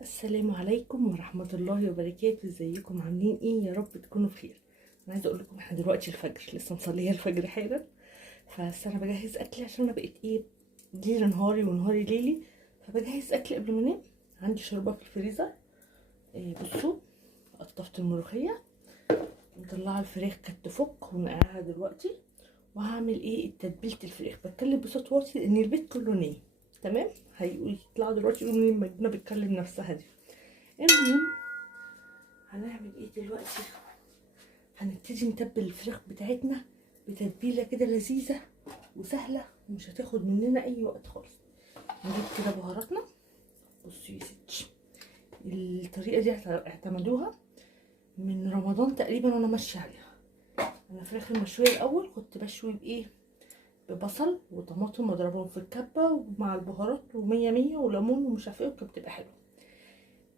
السلام عليكم ورحمة الله وبركاته. ازيكم عاملين ايه؟ يا رب تكونوا بخير. انا عايزه اقول لكم احنا دلوقتي الفجر، لسه مصليه الفجر حالا. انا بجهز اكلي عشان انا بقيت ايه، ليل نهاري ونهاري ليلي، فبجهز اكل قبل ما انام. عندي شوربه في الفريزر. بصوا، قطفت الملوخيه ومطلعه الفراخ كانت تفك ونقعها دلوقتي. وهعمل ايه تتبيله الفراخ. بتكلم بصوت واطي لان البيت كله نايم. تمام، يطلعوا دلوقتي يقولوا مين مجنونه بتكلم نفسها دي. المهم، هنعمل ايه دلوقتي؟ هنبتدي نتبل الفراخ بتاعتنا بتتبيله كده لذيذه وسهله ومش هتاخد مننا اي وقت خالص. نجيب كده بهاراتنا. بصوا يا ستي، الطريقه دي اعتمدوها من رمضان تقريبا وانا ماشيه عليها. انا فراخ المشويه الاول كنت بشوي بايه، ببصل وطماطم واضربهم في الكبه ومع البهارات ومية مية وليمون ومش عارفه ايه، وكانت بتبقى حلوه.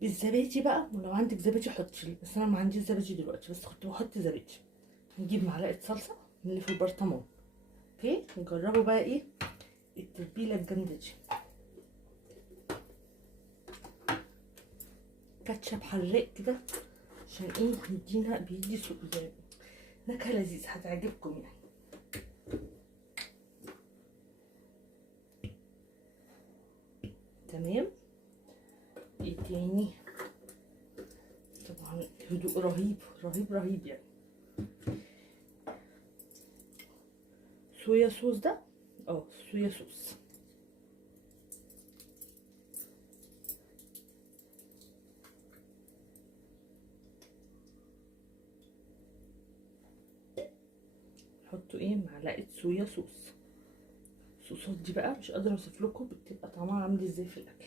بالزبادي بقى، ولو عندك زبادي حطي، بس انا ما عنديش زبادي دلوقتي، بس كنت بحط زبادي. نجيب معلقه صلصه من اللي في البرطمان. اوكي، نجربوا بقى ايه التتبيله الجامده دي. كاتشب حراق كده عشان ايه، بيدي سوق زي نكهه لذيذه هتعجبكم يعني. تمام. ايه تاني؟ طبعا هدوء رهيب رهيب رهيب يعني. صويا صوص ده، صويا صوص. حطوا ايه، معلقه صويا صوص. الصوصات دي بقى مش قادره اوصف لكم بتبقى طعمها عامل ازاي في الاكل.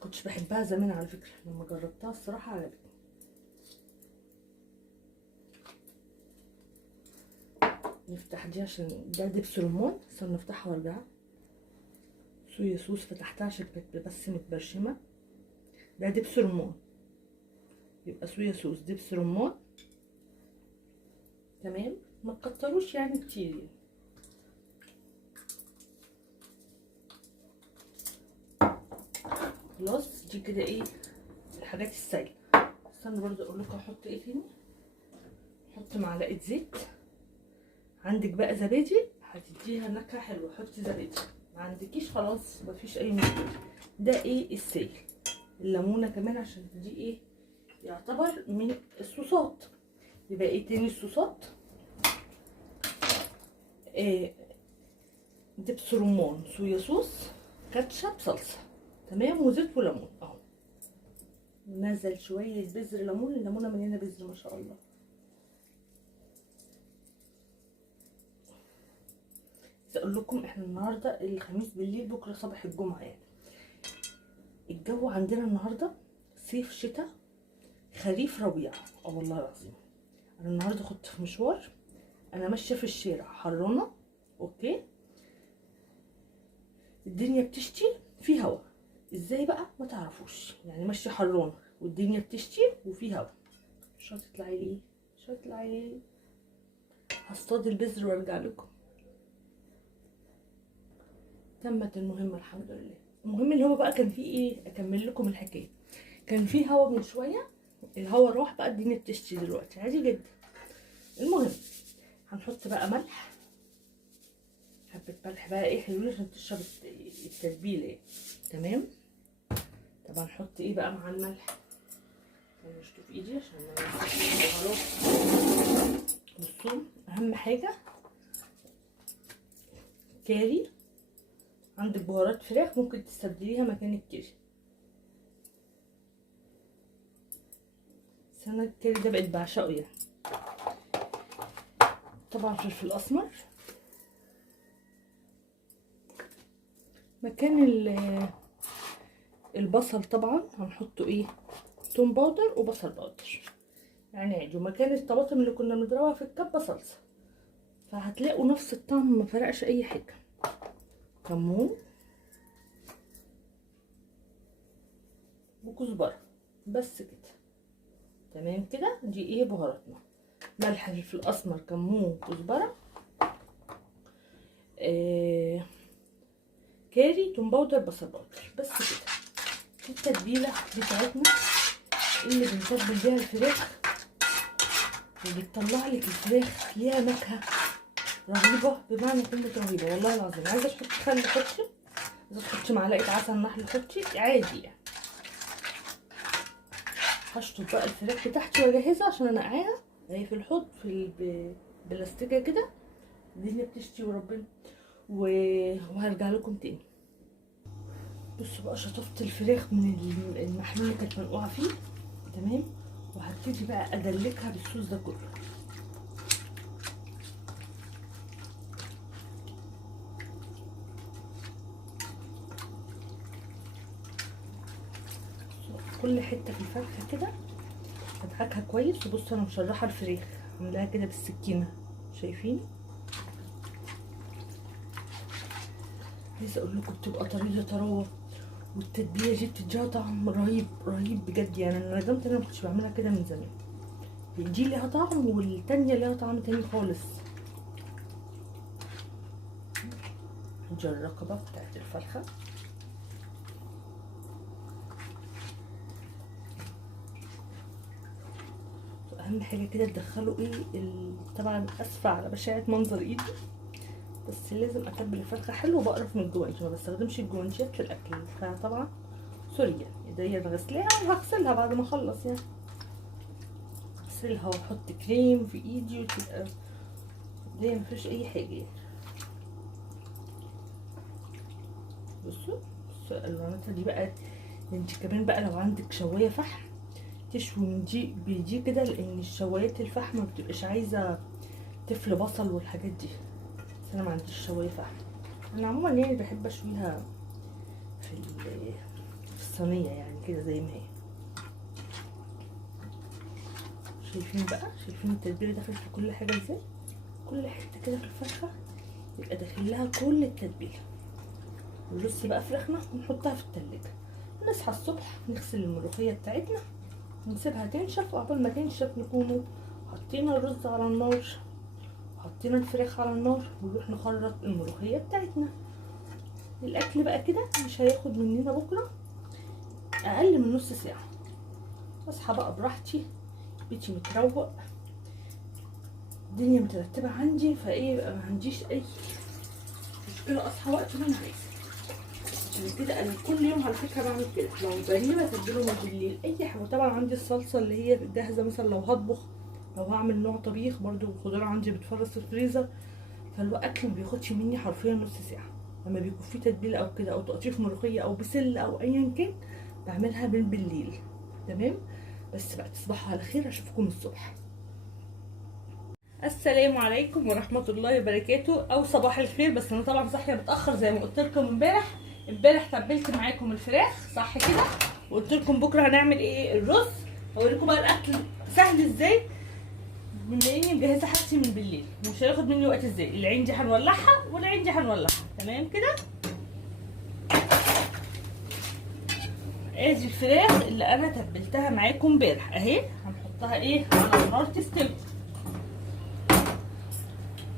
كنتش بحبها زمان على فكره، لما جربتها الصراحه عجبتني. نفتح دي عشان ده دبس رمان، استنى نفتحها وارجع. صويا صوص فتحتها عشان كانت بس متبرشمه. ده دبس رمان، يبقى صويا صوص دبس رمان. تمام، ما تكتروش يعني كتير يعني. خلاص دي كده ايه الحاجات السايله. استنى برضه اقول لكم احط ايه تاني. احط معلقه زيت. عندك بقى زبادي هتديها نكهه حلوه، حطي زبادي. ما عندكيش خلاص مفيش اي مشكله. ده ايه السائل. الليمونه كمان عشان دي ايه، يعتبر من الصوصات. يبقى ايه تاني الصوصات؟ دبس رمان، صويا صوص، كاتشب، صلصه. تمام، وزيت وليمون اهو. نزل شويه بذر ليمون، الليمونه مليانه بذر ما شاء الله. اقول لكم احنا النهارده الخميس بالليل، بكره صباح الجمعه يعني. الجو عندنا النهارده صيف شتاء خريف ربيع. والله العظيم انا النهارده كنت في مشوار، انا ماشيه في الشارع حرانه. اوكي، الدنيا بتشتي، في هوا. ازاي بقى ما تعرفوش يعني، ماشيه حرانه والدنيا بتشتي وفي هوا. مش هتطلعي ليه؟ مش هتطلعي ليه؟ هصطاد البذر وارجع لكم. تمت المهمه الحمد لله. المهم ان هو بقى كان في ايه، اكمل لكم الحكايه. كان في هوا من شويه، الهوا راح بقى الدنيا بتشتي دلوقتي عادي جدا. المهم، هنحط بقى ملح، حبه ملح بقى ايه حلوين عشان تشرب التتبيله ايه. تمام. طب هنحط ايه بقى مع الملح؟ انا اشطف ايدي عشان ما ننساش البهارات. بصوا، اهم حاجه كاري. عندك بهارات فراخ ممكن تستبدليها مكان الكاري، بس انا الكاري ده بقيت بعشقه يعني. طبعا فلفل اسمر. مكان البصل طبعا هنحطه ايه، توم باودر وبصل باودر يعني عادي. ومكان الطماطم اللي كنا بنضربها في الكبه صلصه، فهتلاقوا نفس الطعم، ما فرقش اي حاجه. كمون وكزبره، بس كده. تمام كده، دي ايه بهاراتنا. ملح، فلفل اسمر، كمون، كزبره، كاري، توم باودر، بصل باودر، بس كده. التتبيله بتاعتنا اللي بنتبل بيها الفراخ، وبتطلع لك الفراخ ليها نكهه رهيبه بمعنى كلمه رهيبه. والله العظيم عايزه تحطي خل حطي، عايزه تحطي معلقه عسل نحل حطي عادي يعني. هشطف بقى الفراخ بتاعتي واجهزها عشان انقعها اهي في الحوض في بلاستيكه كده. الدنيا بتشتي وربنا وهرجع لكم تاني. بصوا بقى شطفت الفراخ من المحلول اللي كانت منقوعه فيه تمام، وهبتدي بقى ادلكها بالصوص ده كله. كل حته في الفرخه كده ادعكها كويس. وبصوا انا مشرحه الفراخ عاملاها كده بالسكينه، شايفين؟ عايزه اقول لكم بتبقى طريه طراوه، والتتبيله دي بتديها طعم رهيب رهيب بجد. يعني انا ندمت ان انا مكنتش بعملها كده من زمان. دي ليها طعم والتانيه ليها طعم تاني خالص. دي الرقبه بتاعت الفرخه. اهم حاجه كده تدخلوا طبعا اسفه على بشاعه منظر ايدي، بس لازم اتبل الفرخه حلو وبقرف من الجوانتي، ما بستخدمش الجوانتيات في الاكل. فطبعا سوري يعني ايديا بغسلها وهغسلها بعد ما اخلص يعني. اغسلها واحط كريم في ايدي وتبقى ايديا مفيش اي حاجه يعني. بصوا الواناتها دي بقى. انت كمان بقى لو عندك شوايه فحم تشوي من دي كده، لان الشوايات الفحم ما بتبقاش عايزه تفل بصل والحاجات دي. بس انا ما عنديش شوايه فحم. انا عموما يعني بحب اشويها في الصينيه يعني كده زي ما هي. شايفين بقى؟ شايفين التتبيله دخلت في كل حاجه ازاي؟ كل حته كده في الفرخه يبقى داخل لها كل التتبيله. نرص بقى فراخنا ونحطها في التلاجة. نصحى الصبح نغسل الملوخيه بتاعتنا ونسيبها تنشف، وقبل ما تنشف نكونوا حطينا الرز على النار وحطينا الفراخ على النار، ونروح نخرج الملوخيه بتاعتنا. الاكل بقى كده مش هياخد مننا بكره اقل من نص ساعه. اصحى بقى براحتي، بيتي متروق، الدنيا مترتبه عندي، فايه بقى ما عنديش اي مشكله اصحى وقت ما انا عايزه. عشان كده انا كل يوم على فكره بعمل كده. لو بنيمه اتبله من بالليل اي حاجه. طبعا عندي الصلصه اللي هي جاهزه، مثلا لو هطبخ، لو هعمل نوع طبيخ برضو الخضار عندي بتفرز في الفريزر، فالاكل ما بياخدش مني حرفيا نص ساعه. لما بيكون في تتبيله او كده او تقطيف ملوخيه او بسله او ايا كان بعملها من بالليل تمام. بس بقى تصبحوا على خير، اشوفكم الصبح. السلام عليكم ورحمه الله وبركاته، او صباح الخير. بس انا طبعا صاحيه متاخر زي ما قلت لكم امبارح تبلت معاكم الفراخ صح كده، وقلت لكم بكره هنعمل ايه الرز. هوريكم بقى الاكل سهل ازاي بما اني مجهزه حاجتي من بالليل، مش هياخد مني وقت ازاي. العين دي هنولعها والعين دي هنولعها تمام كده. ادي الفراخ اللي انا تبلتها معاكم امبارح اهي، هنحطها ايه على النار تستوي،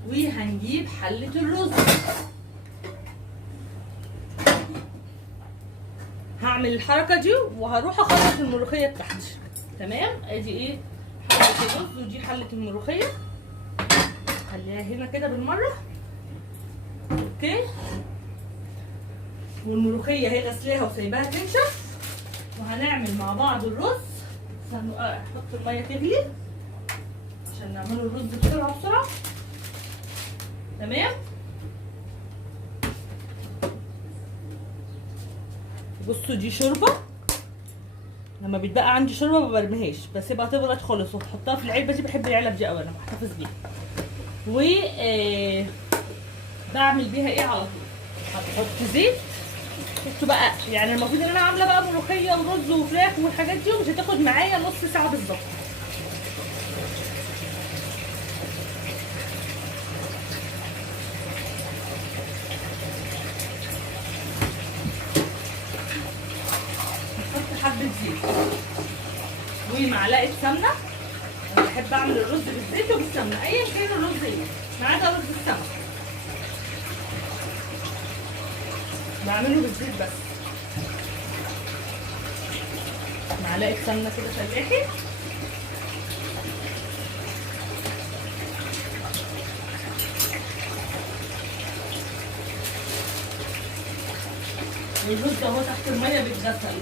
وهنجيب حله الرز. هعمل الحركه دي وهروح اخلص الملوخيه بتاعتي تمام. ادي ايه حله الرز ودي حله الملوخيه، خليها هنا كده بالمره اوكي. والملوخيه اهي غسلاها وسايباها تنشف، وهنعمل مع بعض الرز. احط الميه تغلي عشان نعمله الرز بسرعه تمام. بصوا دي شوربه، لما بيتبقى عندي شوربه ما برميهاش، بسيبها تبرد خالص وبحطها في العلبه دي. بحب العلب دي قوي، انا بحتفظ بيها. و بعمل بيها ايه على طول، هتحط زيت. شفتوا بقى يعني المفروض ان انا عامله بقى ملوخيه ورز وفراخ والحاجات دي، ومش هتاخد معايا نص ساعه بالظبط. هحط حبه زيت ومعلقه سمنه. انا بحب اعمل الرز بالزيت وبالسمنه ايا كان الرز ايه، ما عدا رز بالسمنه بعمله بالزيت بس. معلقه سمنه كده فلاحي. والرز اهو تحت الميه بيتغسل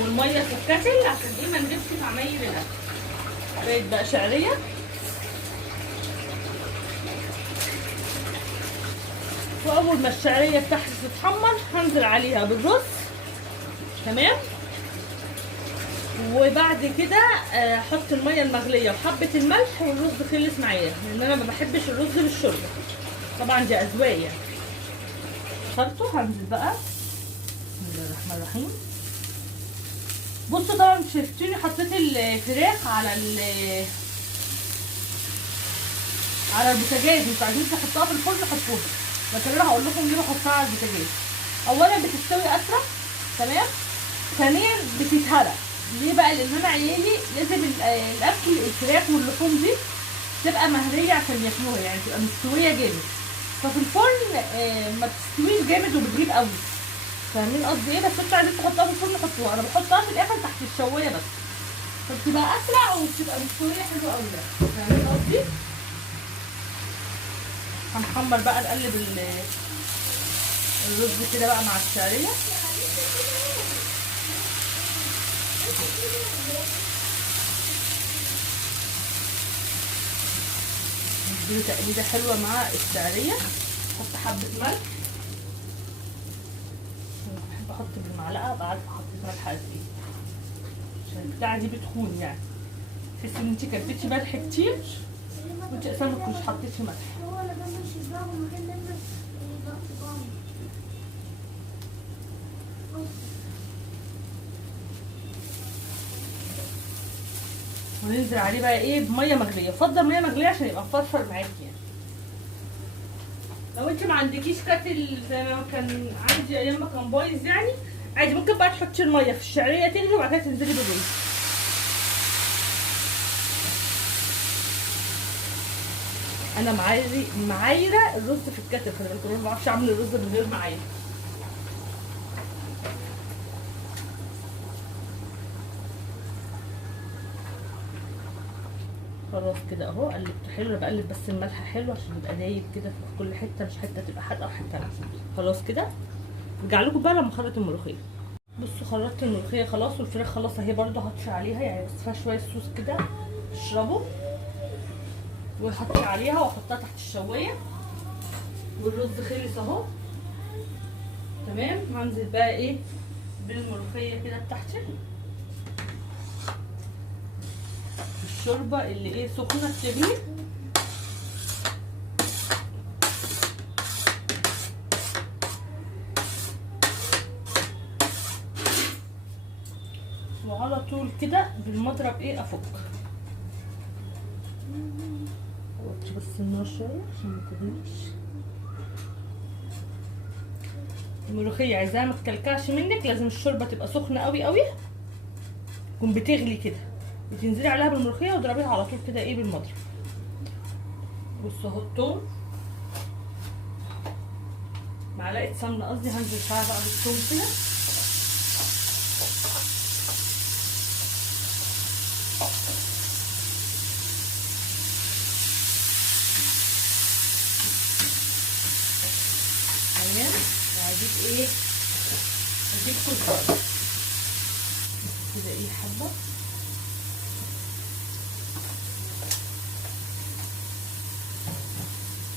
والميه تتكتل عشان ايه ما نجيبش في عمايل الاكل. بقت بقى شعريه. واول ما الشعريه بتاعتي تتحمر هنزل عليها بالرز. تمام. وبعد كده احط الميه المغليه وحبه الملح والرز خلص معايا، لان انا ما بحبش الرز بالشوربه. طبعا دي اذواق يعني. خلطه هنزل بقى. بسم الله الرحمن الرحيم. بصوا طبعا شفتوني حطيت الفراخ على البوتاجاز. انتوا عايزين تحطوها في الفرن حطوها، لكن انا هقول لكم ليه بحطها على البوتاجاز. اولا بتستوي اسرع. تمام. ثانيا بتتهرق. ليه بقى؟ لان انا عيالي لازم الاكل الفراخ واللحوم دي تبقى مهريه عشان ياكلوها، يعني تبقى مستويه جامد. ففي الفرن ما بتستويش جامد وبتجيب قوي. فاهمين قصدي ايه؟ بس انتوا عايزين تحطوها في الفرن حطوها، انا بحطها في الاخر تحت الشوايه بس، فبتبقى اسرع وبتبقى مستويه حلوه قوي. ده فاهمين قصدي؟ هنحمر بقى، نقلب الرز كده بقى مع الشعريه. نديله تقليبه حلوه مع الشعريه. احط حبه ملح. بحب احط بالمعلقه، ابقى عارفه حطيت ملح قد ايه عشان البتاعه دي بتخون، يعني تحسي ان انت كبتي ملح كتير وانت اساسا ما كنتش حطيتي ملح. وننزل عليه بقى ايه بميه مغليه. يفضل ميه مغليه عشان يبقى مفرفر معاكي يعني. لو انت ما عندكيش كاتل زي ما كان عندي ايام ما كان بايظ يعني، عادي ممكن بقى تحطي الميه في الشعريه تغلي وبعد كده تنزلي بالرز. انا معايره الرز في الكاتل، خلي بالكم انا ما بعرفش اعمل الرز من غير معايره. خلاص كده اهو قلبته حلو. انا بقلب بس الملح حلو عشان يبقى دايب كده في كل حته، مش حته تبقى حادقه وحته لا. خلاص كده ارجع لكم بقى لما اخلط الملوخيه. بصوا خلطت الملوخيه خلاص، والفراخ خلاص اهي برده هطفي عليها، يعني بس فيها شويه صوص كده اشربه. وهحط عليها واحطها تحت الشوايه. والرز خلص اهو. تمام. هنزل بقى ايه بالملوخيه كده بتاعتي. الشوربه اللي ايه سخنه بتغلي. وعلى طول كده بالمضرب ايه افك. اوطي بس النار شويه عشان ما تغليش. الملوخيه عايزاها ما تكلكعش منك، لازم الشوربه تبقى سخنه قوي قوي تكون بتغلي كده، وتنزلي عليها بالملوخيه واضربيها على طول كده ايه بالمضرب. بصوا اهو الثوم، معلقه سمنه قصدي، هنزل فيها بقى بالثوم كده. تمام. وهجيب ايه، هجيب كزبره كده ايه حبه.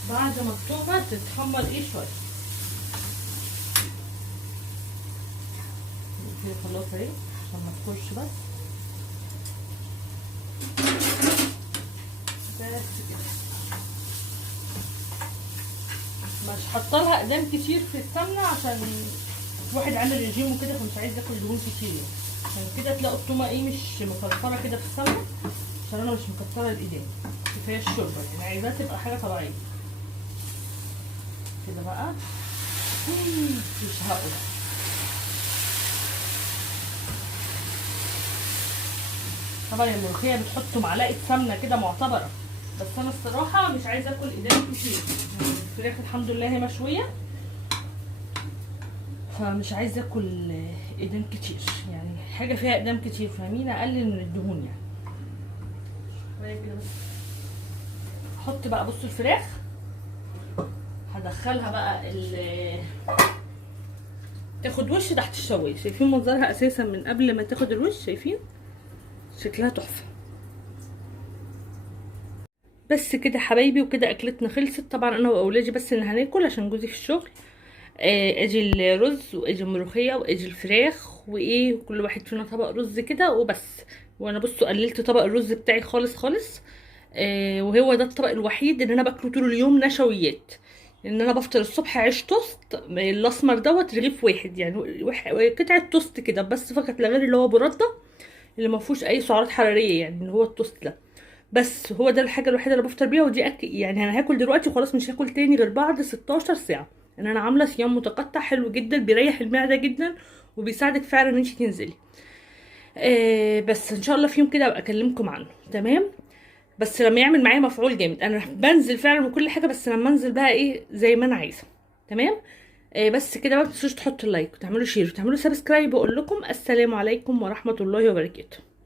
بعد ما الثومه تتحمر ايه شويه كده خلاص اهي عشان ما تخش بس كده. مش حاطه لها اقدام كتير في السمنه عشان الواحد عامل ريجيم وكده فمش عايز ياكل دهون كتير، عشان كده تلاقوا التومه ايه مش مكرفره كده في السمنه، عشان انا مش مكتره الايدين. كفايه الشوربه يعني، عايزاها تبقى حاجه طبيعيه كده بقى. مش هقول طبعا الملوخيه بتحطوا معلقه سمنه كده معتبره، بس انا الصراحه مش عايزه اكل ايدين كتير. الفراخ الحمد لله هي مشويه، فمش عايزه اكل ايدين كتير يعني، حاجه فيها اقدام كتير، فاهمين؟ اقلل من الدهون يعني. شويه كده بس. احط بقى، بصوا الفراخ هدخلها بقى تاخد وش تحت الشوايه. شايفين منظرها اساسا من قبل ما تاخد الوش؟ شايفين شكلها تحفه. بس كده حبايبي، وكده اكلتنا خلصت. طبعا انا واولادي بس اللي هناكل عشان جوزي في الشغل. اجي الرز واجي الملوخيه واجي الفراخ وايه، كل واحد فينا طبق رز كده وبس. وانا بصوا قللت طبق الرز بتاعي خالص خالص. وهو ده الطبق الوحيد اللي انا باكله طول اليوم نشويات. ان انا بفطر الصبح عيش توست الاسمر دوت رغيف واحد يعني، قطعه توست كده بس فقط لا غير، اللي هو برده، اللي ما فيهوش اي سعرات حراريه يعني، اللي هو التوست ده. بس هو ده الحاجه الوحيده اللي بفطر بيها، ودي يعني انا هاكل دلوقتي وخلاص، مش هاكل تاني غير بعد 16 ساعه. ان انا عامله صيام متقطع حلو جدا، بيريح المعده جدا وبيساعدك فعلا ان انت تنزلي. بس ان شاء الله في يوم كده ابقى اكلمكم عنه. تمام. بس لما يعمل معايا مفعول جامد، انا بنزل فعلا وكل حاجه، بس لما انزل بقى ايه زي ما انا عايزه. تمام. بس كده، ما تنسوش تحطوا اللايك وتعملوا شير وتعملوا سبسكرايب، واقول لكم السلام عليكم ورحمه الله وبركاته.